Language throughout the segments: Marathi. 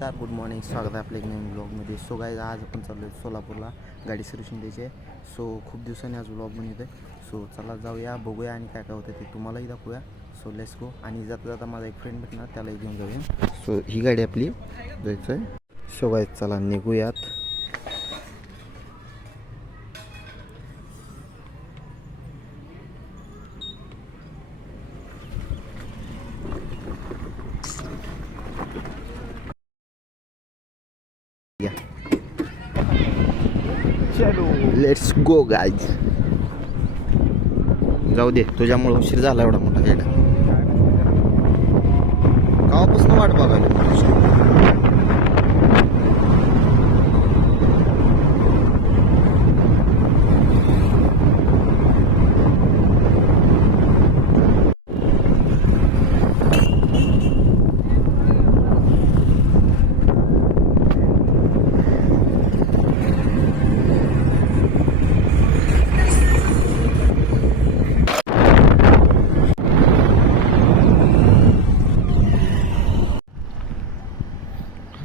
नमस्कार, गुड मॉर्निंग. स्वागत आहे आपल्या एक नवीन ब्लॉगमध्ये. सो गाईज, आज आपण चाललो आहे सोलापूरला गाडी सर्व्हिसिंग द्यायची आहे. सो खूप दिवसांनी आज ब्लॉग बनवतो आहे. सो चला जाऊया, बघूया आणि काय काय होतं ते तुम्हालाही दाखवूया. So let's go. आणि जाता जाता माझा एक फ्रेंड भेटणार, त्यालाही घेऊन जाऊया. सो ही गाडी आपली जायचं आहे. सो गाईज चला निघूयात. Let's go guys. जाऊ दे, तुझ्यामुळे उशीर झाला एवढा मोठा गेला. गावापासून वाट बघायला.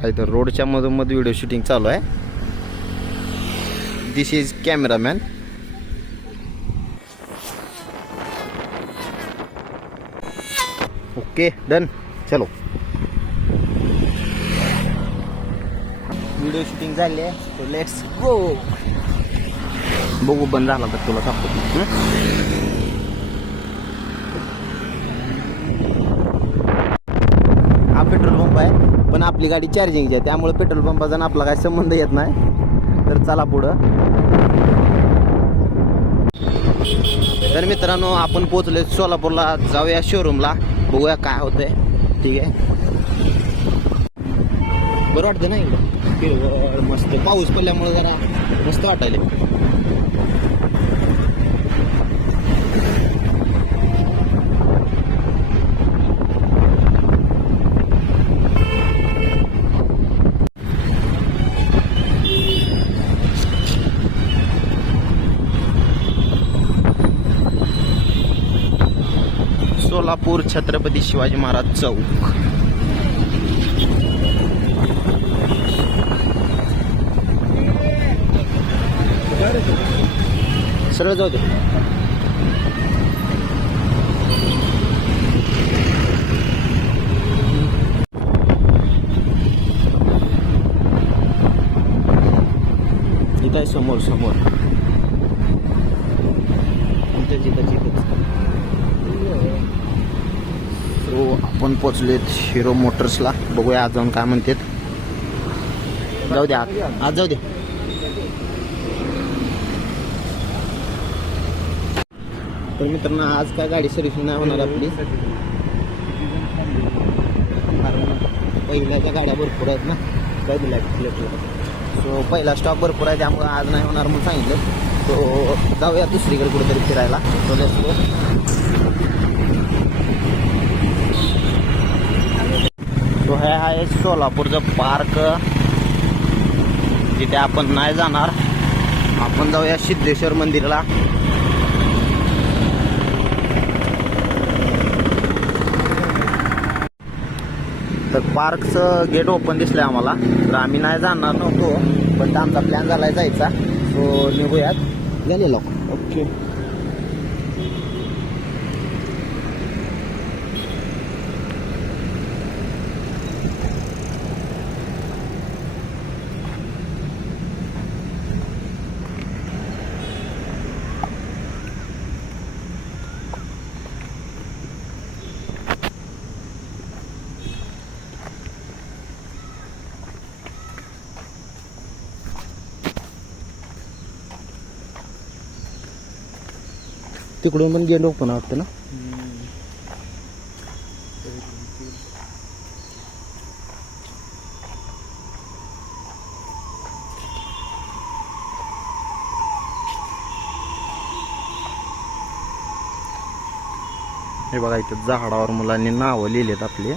इथं रोडच्या मधोमध व्हिडिओ शूटिंग चालू आहे. दिस इज कॅमेरामॅन. Okay done. चलो, व्हिडिओ शूटिंग झाली आहे. So let's go. बघू, बंद झाला तर तुला सांगतो. हा पेट्रोल पंप आहे, पण आपली गाडी चार्जिंगची आहे, त्यामुळे पेट्रोल पंपाचा आपला काही संबंध येत नाही. तर चला पुढं. तर मित्रांनो, आपण पोहोचलोय सोलापूरला. जाऊया शोरूमला, बघूया काय होतंय. ठीक आहे, बरं वाटतं ना इकडं. मस्त पाऊस पडल्यामुळे जरा मस्त वाटायला. सोलापूर छत्रपती शिवाजी महाराज चौक. सरळ जाऊ दे. इथं आहे समोर समोर. सो आपण पोचलेत हिरो मोटर्सला. बघूया आज जाऊन काय म्हणतात. जाऊ दे आज जाऊ दे. तर मित्रांनो, आज काय गाडी सर्व्हिसिंग नाही होणार आपली, कारण पहिल्याच्या गाड्या भरपूर आहेत ना. काय दिल्या. सो पहिला स्टॉक भरपूर आहे, त्यामुळे आज नाही होणार म्हणून सांगितलं. सो जाऊया दुसरीकडे कुठेतरी फिरायला. So let's go. तो हे आहे सोलापूरचं पार्क, जिथे आपण नाही जाणार. आपण जाऊया सिद्धेश्वर मंदिराला. तर पार्कचं गेट ओपन दिसलंय आम्हाला. तर आम्ही नाही जाणार नव्हतो, पण आमचा प्लॅन झालाय जायचा. सो निघूयात. झालेला. ओके. तिकडून पण गेट ओपन वाटतं ना. हे बघा, इथं झाडावर मुलांनी नावं लिहिलेत आपले.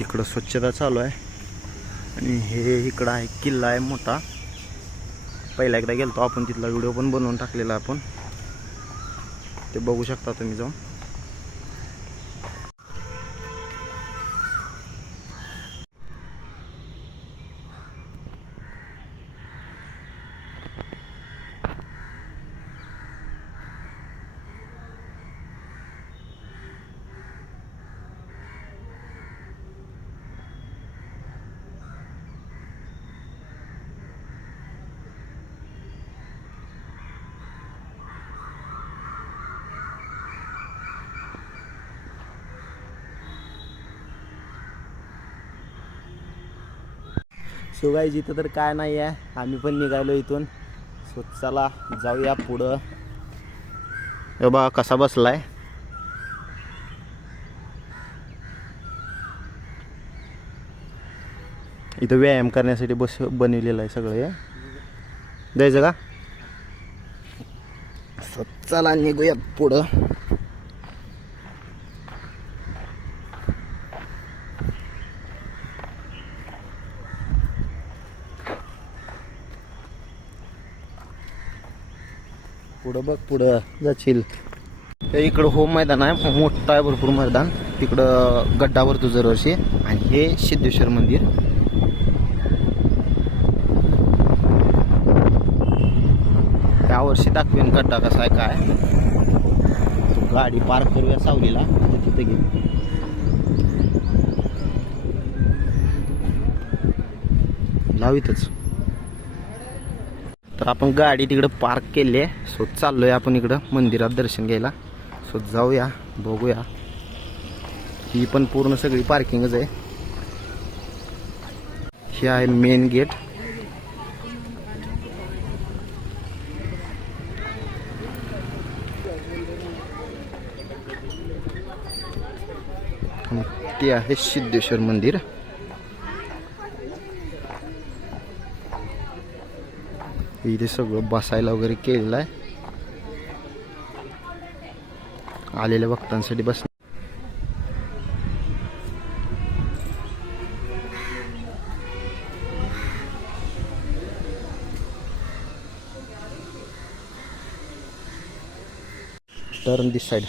तिकडं स्वच्छता चालू आहे. आणि हे इकडं आहे किल्ला आहे मोठा. पहिला एकदा गेलतो आपण, तिथला व्हिडिओ पण बनवून टाकलेला आपण, ते बघू शकता तुम्ही जाऊन. सो गाईज इथं तर काय नाही आहे, आम्ही पण निघालो इथून. सो चला जाऊया पुढं. हे बघा कसा बसलाय. इथं व्यायाम करण्यासाठी बनवलेलं आहे सगळं. हे जायचं का? सो चला निघूया पुढं. पुढं बघ, पुढं जाशील. इकडं हो मैदान आहे, मोठं आहे भरपूर मैदान. तिकडं गड्डा भरतो दरवर्षी. आणि हे सिद्धेश्वर मंदिर. यावर्षी दाखवेन गड्डा कसा आहे काय. तो गाडी पार्क करूया सावलीला, तिथे घे. लावीतच तर आपण गाडी तिकडं पार्क केली आहे. सो चाललोय आपण इकडं मंदिरात दर्शन घ्यायला. सो जाऊया, बघूया. ही पण पूर्ण सगळी पार्किंगच आहे. हे आहे मेन गेट. ते आहे सिद्धेश्वर मंदिर. इथे सगळं बसायला वगैरे केलेलं आहे, आलेल्या भक्तांसाठी बस. टर्न दिस साइड.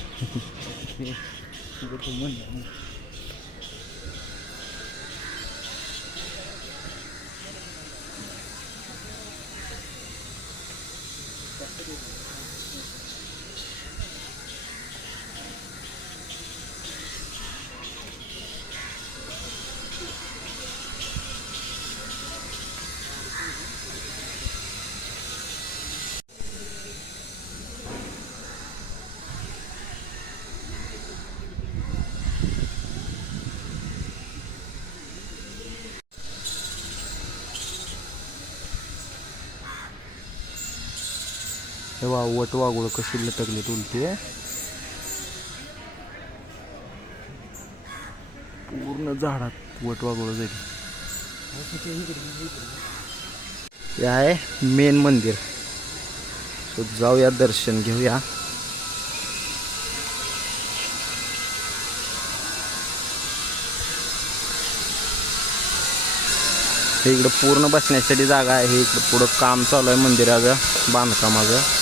तेव्हा वटवाघूळ कशी लटकले उलटे. पूर्ण झाडात वटवाघूळ जाईल. हे आहे मेन मंदिर. सो जाऊया, दर्शन घेऊया. हे इकडं पूर्ण बसण्यासाठी जागा आहे. इकडं पुढं काम चालू आहे मंदिराचं, बांधकामाचं.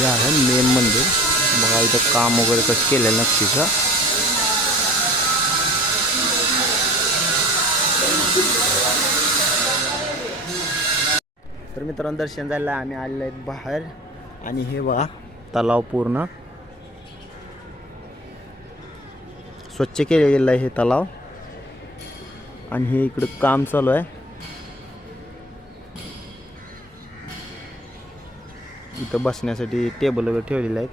हे आहे मेन मंदिर. बघा इथं काम वगैरे कसं केलेलं नक्षीचं. तर मित्रांनो दर्शन झालं, आम्ही आलेलो आहेत बाहेर. आणि हे बघा तलाव पूर्ण स्वच्छ केलेलं आहे हे तलाव. आणि हे इकडं काम चालू आहे. इथं बसण्यासाठी टेबल वगैरे ठेवलेले आहेत.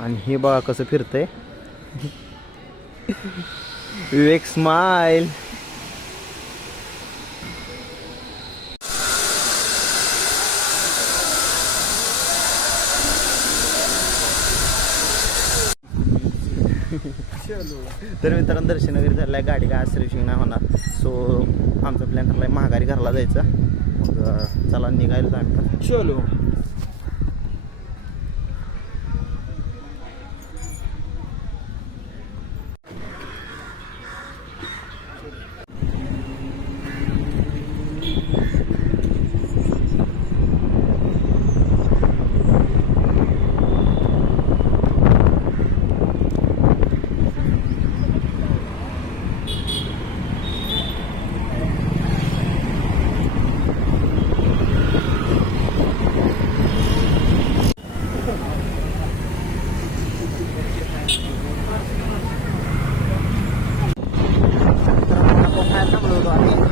आणि हे बघा कसं फिरतंय. विवेक स्माइल. तर मित्रांनो दर्शन वगैरे झालं आहे, गाडी काय आज सर्व्हिसिंग नाही होणार. सो आमचा प्लॅन ठरला आहे महागारी घरला जायचं. मग चला निघायला आम्ही पण. चलो.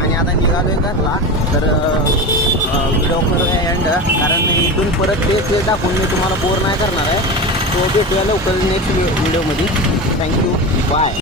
आणि आता निघालोय घरला. तर व्हिडिओ करूया एंड, कारण इथून परत ते दाखवून मी तुम्हाला बोर नाही करणार आहे. तो भेटूया लवकर नेक्स्ट व्हिडिओमध्ये. Thank you, bye.